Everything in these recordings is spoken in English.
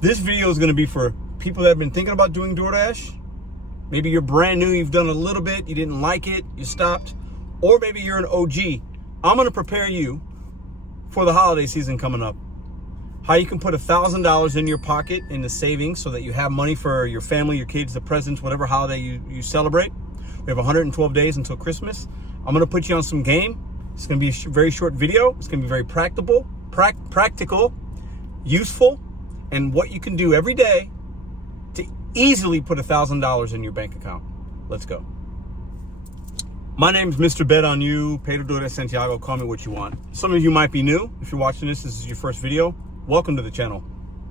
This video is going to be for people that have been thinking about doing DoorDash. Maybe you're brand new, you've done a little bit, you didn't like it, you stopped. Or maybe you're an OG. I'm going to prepare you for the holiday season coming up. How you can put $1,000 in your pocket in the savings so that you have money for your family, your kids, the presents, whatever holiday you celebrate. We have 112 days until Christmas. I'm going to put you on some game. It's going to be a very short video. It's going to be very practical, useful, and what you can do every day to easily put $1,000 in your bank account. Let's go. My name is Mr.BetonYou, Pedro de Santiago. Call me what you want. Some of you might be new. If you're watching this is your first video. Welcome to the channel.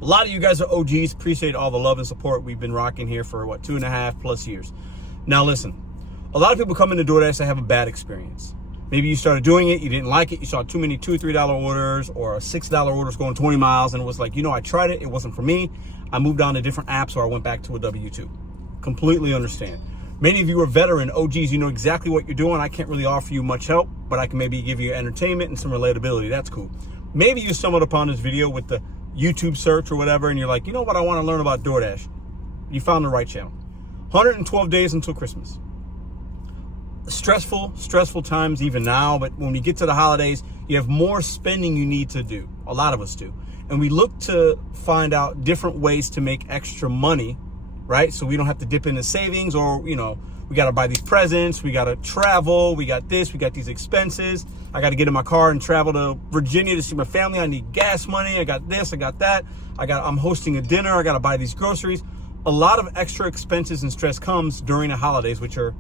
A lot of you guys are OGs. Appreciate all the love and support we've been rocking here for 2.5+ years. Now listen, a lot of people come into DoorDash that have a bad experience. Maybe you started doing it, you didn't like it, you saw too many $2 or $3 orders or $6 orders going 20 miles and it was like, I tried it, it wasn't for me. I moved on to different apps or I went back to a W-2. Completely understand. Many of you are veteran OGs, you know exactly what you're doing. I can't really offer you much help, but I can maybe give you entertainment and some relatability. That's cool. Maybe you stumbled upon this video with the YouTube search or whatever and you're like, you know what, I want to learn about DoorDash. You found the right channel. 112 days until Christmas. Stressful times even now, but when we get to the holidays, you have more spending you need to do. A lot of us do. And we look to find out different ways to make extra money, right? So we don't have to dip into savings or, we got to buy these presents, we got to travel, we got this, we got these expenses. I got to get in my car and travel to Virginia to see my family. I need gas money. I got this, I got that. I'm hosting a dinner. I got to buy these groceries. A lot of extra expenses and stress comes during the holidays, which are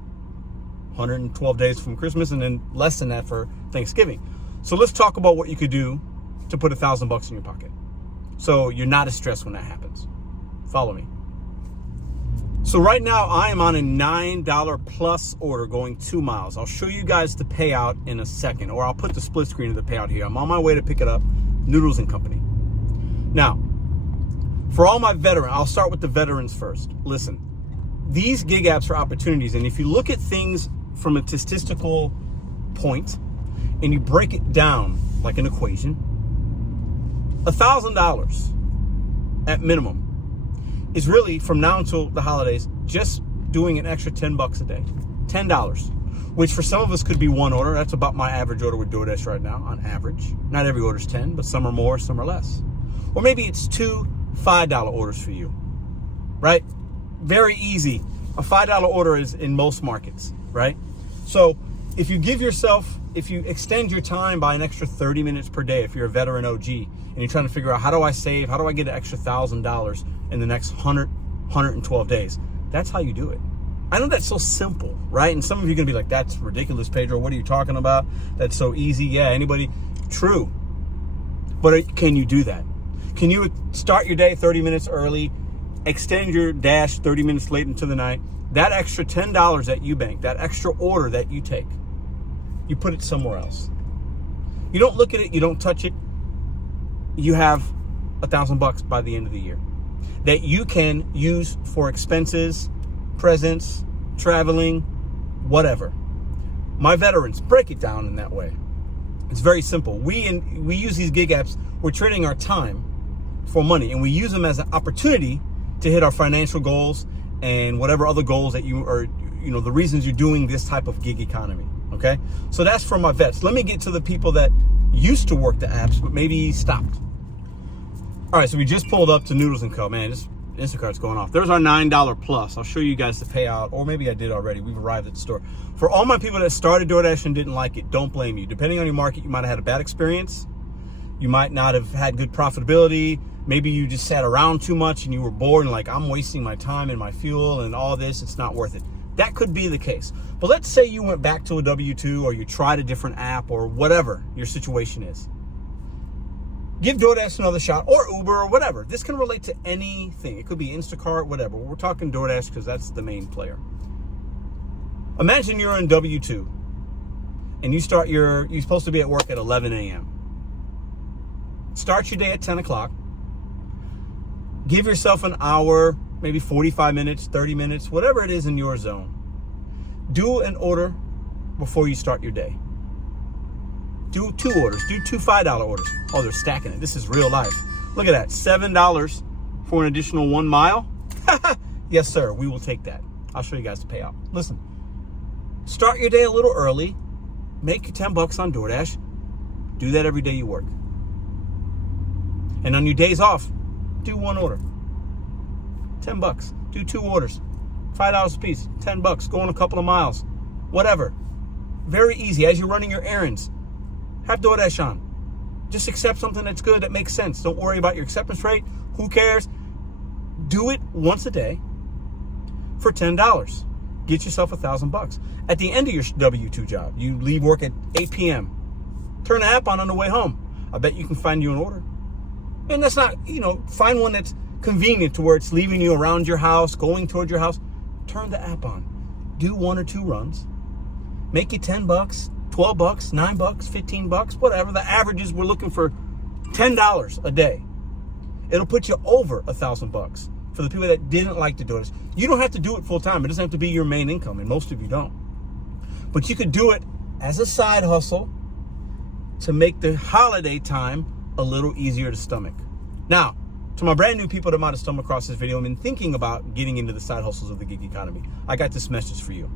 112 days from Christmas and then less than that for Thanksgiving. So let's talk about what you could do to put $1,000 in your pocket so you're not as stressed when that happens. Follow me. So right now I am on a $9 plus order going 2 miles. I'll show you guys the payout in a second, or I'll put the split screen of the payout here. I'm on my way to pick it up, Noodles and Company. Now, for all my veterans, I'll start with the veterans first. Listen, these gig apps are opportunities, and if you look at things from a statistical point and you break it down like an equation, $1,000 at minimum is really, from now until the holidays, just doing an extra $10 a day. $10, which for some of us could be one order. That's about my average order with DoorDash right now, on average. Not every order is 10, but some are more, some are less. Or maybe it's 2 $5 orders for you, right? Very easy. A $5 order is in most markets, right? So if you extend your time by an extra 30 minutes per day, if you're a veteran OG and you're trying to figure out how do I save, how do I get an extra $1,000 in the next 112 days, that's how you do it. I know that's so simple, right? And some of you are gonna be like, that's ridiculous, Pedro. What are you talking about? That's so easy. Yeah, anybody? True. But can you do that? Can you start your day 30 minutes early, extend your dash 30 minutes late into the night? That extra $10 that you bank, that extra order that you take, you put it somewhere else. You don't look at it, you don't touch it. You have $1,000 by the end of the year that you can use for expenses, presents, traveling, whatever. My veterans break it down in that way. It's very simple. We use these gig apps. We're trading our time for money, and we use them as an opportunity to hit our financial goals and whatever other goals that you are, the reasons you're doing this type of gig economy, okay? So that's for my vets. Let me get to the people that used to work the apps, but maybe stopped. All right, so we just pulled up to Noodles & Co. Man, this Instacart's going off. There's our $9 plus. I'll show you guys the payout, or maybe I did already. We've arrived at the store. For all my people that started DoorDash and didn't like it, don't blame you. Depending on your market, you might have had a bad experience. You might not have had good profitability. Maybe you just sat around too much and you were bored and like, I'm wasting my time and my fuel and all this, it's not worth it. That could be the case. But let's say you went back to a W-2 or you tried a different app or whatever your situation is. Give DoorDash another shot, or Uber, or whatever. This can relate to anything. It could be Instacart, whatever. We're talking DoorDash because that's the main player. Imagine you're in W-2 and you're supposed to be at work at 11 a.m. Start your day at 10 o'clock. Give yourself an hour, maybe 45 minutes, 30 minutes, whatever it is in your zone. Do an order before you start your day. Do 2 orders. Do 2 $5 orders. Oh, they're stacking it. This is real life. Look at that. $7 for an additional 1 mile? Yes, sir, we will take that. I'll show you guys the payout. Listen, start your day a little early. Make your 10 bucks on DoorDash. Do that every day you work. And on your days off, do 1 order. 10 bucks. Do 2 orders. $5 a piece. 10 bucks. Go on a couple of miles. Whatever. Very easy. As you're running your errands, have DoorDash on. Just accept something that's good, that makes sense. Don't worry about your acceptance rate. Who cares? Do it once a day for $10. Get yourself $1,000. At the end of your W-2 job, you leave work at 8 p.m. Turn the app on the way home. I bet you can find you an order. And that's not, find one that's convenient to where it's leaving you around your house, going toward your house. Turn the app on. Do 1 or 2 runs. Make you 10 bucks, 12 bucks, 9 bucks, 15 bucks, whatever. The averages, we're looking for $10 a day. It'll put you over $1,000 for the people that didn't like to do it. You don't have to do it full time. It doesn't have to be your main income, and most of you don't. But you could do it as a side hustle to make the holiday time a little easier to stomach. Now, to my brand new people that might have stumbled across this video and been thinking about getting into the side hustles of the gig economy, I got this message for you.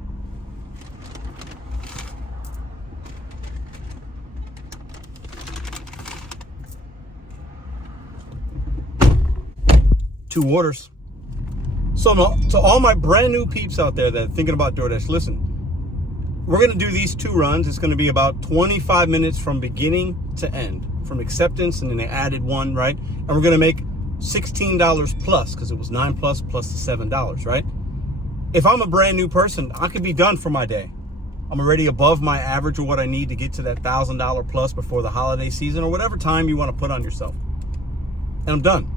Two orders. So to all my brand new peeps out there that are thinking about DoorDash, listen, we're going to do these 2 runs. It's going to be about 25 minutes from beginning to end, from acceptance, and then they added 1, right? And we're going to make $16 plus, because it was 9 plus the $7, right? If I'm a brand new person, I could be done for my day. I'm already above my average of what I need to get to that $1,000 plus before the holiday season, or whatever time you want to put on yourself. And I'm done.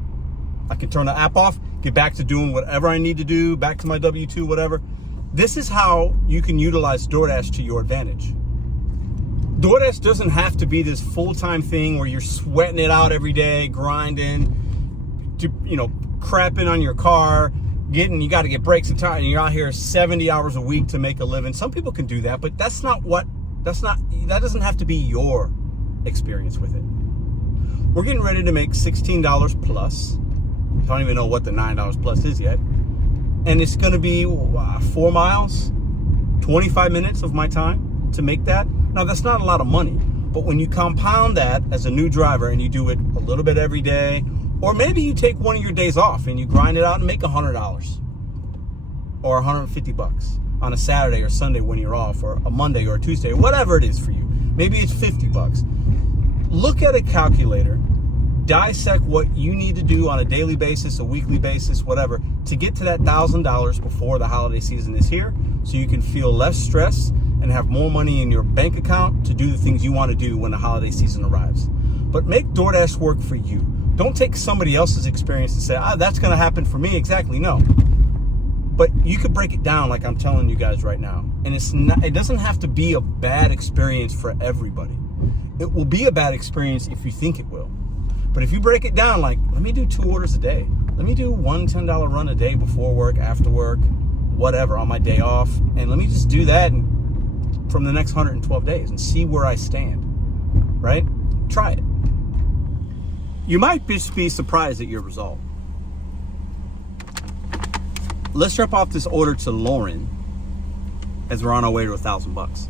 I can turn the app off, get back to doing whatever I need to do, back to my W-2, whatever. This is how you can utilize DoorDash to your advantage. DoorDash doesn't have to be this full-time thing where you're sweating it out every day, grinding, crapping on your car, you got to get brakes and tires, and you're out here 70 hours a week to make a living. Some people can do that, but that doesn't have to be your experience with it. We're getting ready to make $16 plus. I don't even know what the $9 plus is yet. And it's going to be 4 miles, 25 minutes of my time to make that. Now, that's not a lot of money, but when you compound that as a new driver and you do it a little bit every day, or maybe you take one of your days off and you grind it out and make $100 or $150 on a Saturday or Sunday when you're off, or a Monday or a Tuesday, whatever it is for you. Maybe it's $50. Look at a calculator. Dissect what you need to do on a daily basis, a weekly basis, whatever, to get to that $1,000 before the holiday season is here, so you can feel less stress and have more money in your bank account to do the things you want to do when the holiday season arrives. But make DoorDash work for you. Don't take somebody else's experience and say, that's going to happen for me. Exactly, no. But you could break it down like I'm telling you guys right now. And it doesn't have to be a bad experience for everybody. It will be a bad experience if you think it will. But if you break it down, like, let me do 2 orders a day. Let me do one $10 run a day before work, after work, whatever, on my day off. And let me just do that from the next 112 days and see where I stand, right? Try it. You might just be surprised at your result. Let's drop off this order to Lauren as we're on our way to $1,000.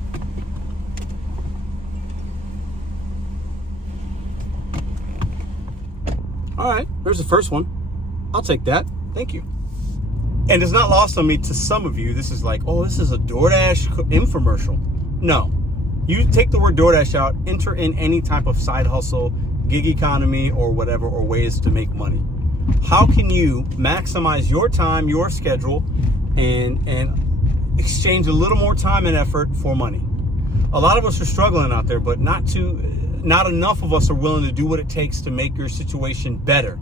All right, there's the first one. I'll take that. Thank you. And it's not lost on me, to some of you, this is like, oh, this is a DoorDash infomercial. No. You take the word DoorDash out, enter in any type of side hustle, gig economy, or whatever, or ways to make money. How can you maximize your time, your schedule, and exchange a little more time and effort for money? A lot of us are struggling out there, but not enough of us are willing to do what it takes to make your situation better,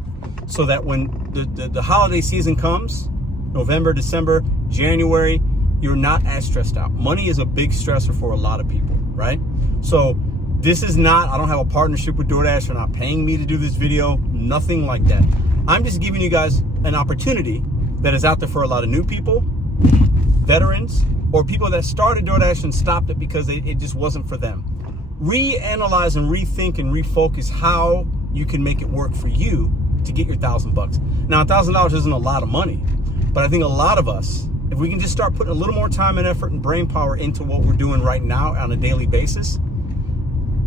so that when the holiday season comes, November, December, January, you're not as stressed out. Money is a big stressor for a lot of people, right? So this is not, I don't have a partnership with DoorDash. They're not paying me to do this video, nothing like that. I'm just giving you guys an opportunity that is out there for a lot of new people, veterans, or people that started DoorDash and stopped it because it just wasn't for them. Reanalyze and rethink and refocus how you can make it work for you to get your $1,000. Now, $1,000 isn't a lot of money, but I think a lot of us, if we can just start putting a little more time and effort and brain power into what we're doing right now on a daily basis,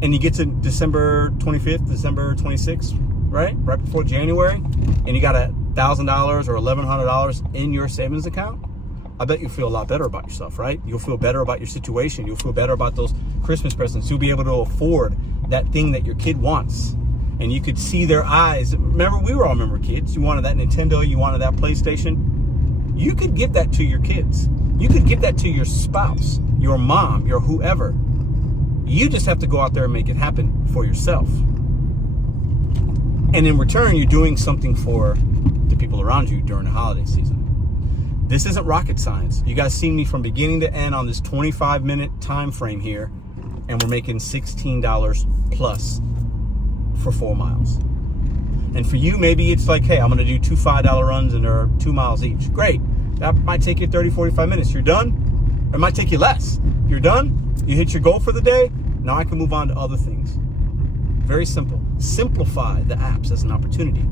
and you get to December 25th, December 26th, right before January, and you got $1,000 or $1,100 in your savings account, I bet you'll feel a lot better about yourself, right? You'll feel better about your situation. You'll feel better about those Christmas presents. You'll be able to afford that thing that your kid wants. And you could see their eyes. Remember, we remember kids. You wanted that Nintendo, you wanted that PlayStation. You could give that to your kids. You could give that to your spouse, your mom, your whoever. You just have to go out there and make it happen for yourself. And in return, you're doing something for the people around you during the holiday season. This isn't rocket science. You guys seen me from beginning to end on this 25-minute time frame here, and we're making $16 plus for 4 miles. And for you, maybe it's like, hey, I'm going to do 2 $5 runs and they're 2 miles each. Great. That might take you 30, 45 minutes. You're done. It might take you less. You're done. You hit your goal for the day. Now I can move on to other things. Very simple. Simplify the apps as an opportunity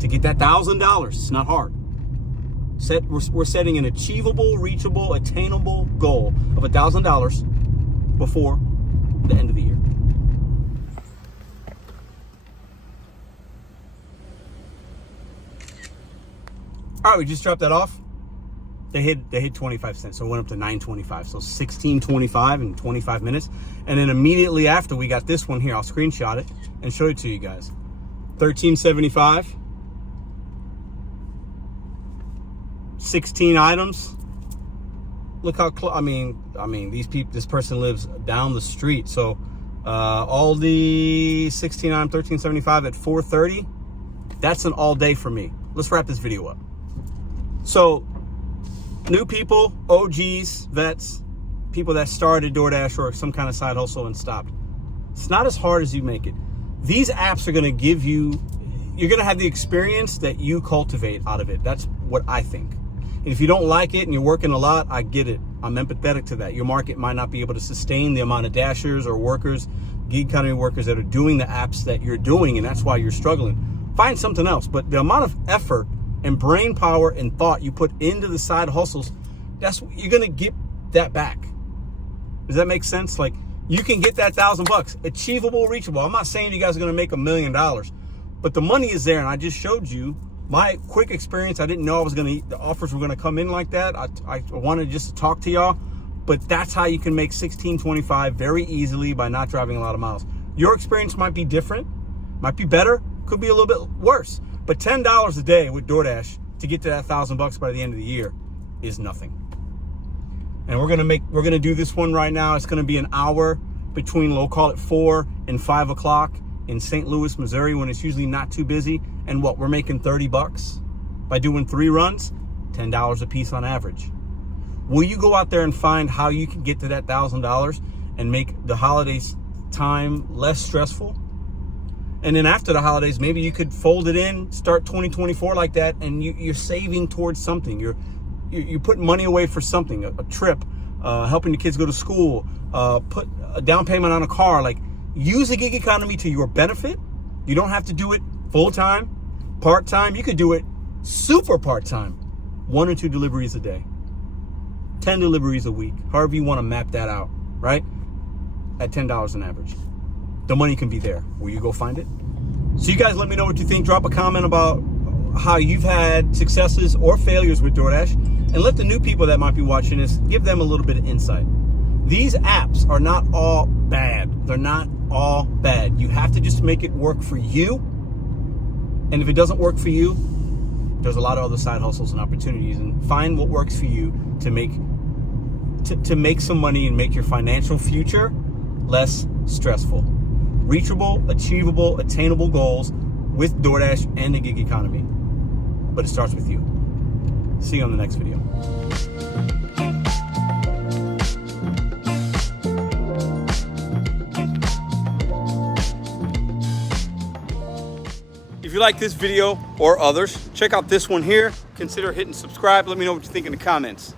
to get that $1,000. It's not hard. We're setting an achievable, reachable, attainable goal of $1,000 before the end of the year. All right, we just dropped that off. They hit 25 cents, so it went up to $9.25. So $16.25 in 25 minutes. And then immediately after, we got this one here. I'll screenshot it and show it to you guys. $13.75. 16 items. Look how close. I mean, this person lives down the street. So all the 16 items, $13.75 at 4:30. That's an all day for me. Let's wrap this video up. So new people, OGs, vets, people that started DoorDash or some kind of side hustle and stopped. It's not as hard as you make it. These apps are going to give you, you're going to have the experience that you cultivate out of it. That's what I think. And if you don't like it and you're working a lot, I get it. I'm empathetic to that. Your market might not be able to sustain the amount of dashers or workers, gig economy workers that are doing the apps that you're doing, and that's why you're struggling. Find something else. But the amount of effort and brain power and thought you put into the side hustles, you're going to get that back. Does that make sense? Like, you can get that $1,000, achievable, reachable. I'm not saying you guys are going to make $1 million, but the money is there. And I just showed you my quick experience. I didn't know the offers were going to come in like that. I wanted just to talk to y'all, but that's how you can make $16.25 very easily by not driving a lot of miles. Your experience might be different, might be better, could be a little bit worse. But $10 a day with DoorDash to get to that $1,000 by the end of the year is nothing. And we're gonna do this one right now. It's gonna be an hour between, we'll call it 4 and 5 o'clock in St. Louis, Missouri, when it's usually not too busy. And we're making $30 by doing 3 runs, $10 a piece on average. Will you go out there and find how you can get to that $1,000 and make the holidays time less stressful? And then after the holidays, maybe you could fold it in, start 2024 like that, and you're saving towards something. You're putting money away for something, a trip, helping the kids go to school, put a down payment on a car. Like, use the gig economy to your benefit. You don't have to do it full-time, part-time. You could do it super part-time, 1 or 2 deliveries a day, 10 deliveries a week, however you want to map that out, right? At $10 an average. The money can be there. Will you go find it? So you guys let me know what you think. Drop a comment about how you've had successes or failures with DoorDash, and let the new people that might be watching this, give them a little bit of insight. These apps are not all bad. They're not all bad. You have to just make it work for you. And if it doesn't work for you, there's a lot of other side hustles and opportunities, and find what works for you to make some money and make your financial future less stressful. Reachable, achievable, attainable goals with DoorDash and the gig economy. But it starts with you. See you on the next video. If you like this video or others, check out this one here. Consider hitting subscribe. Let me know what you think in the comments.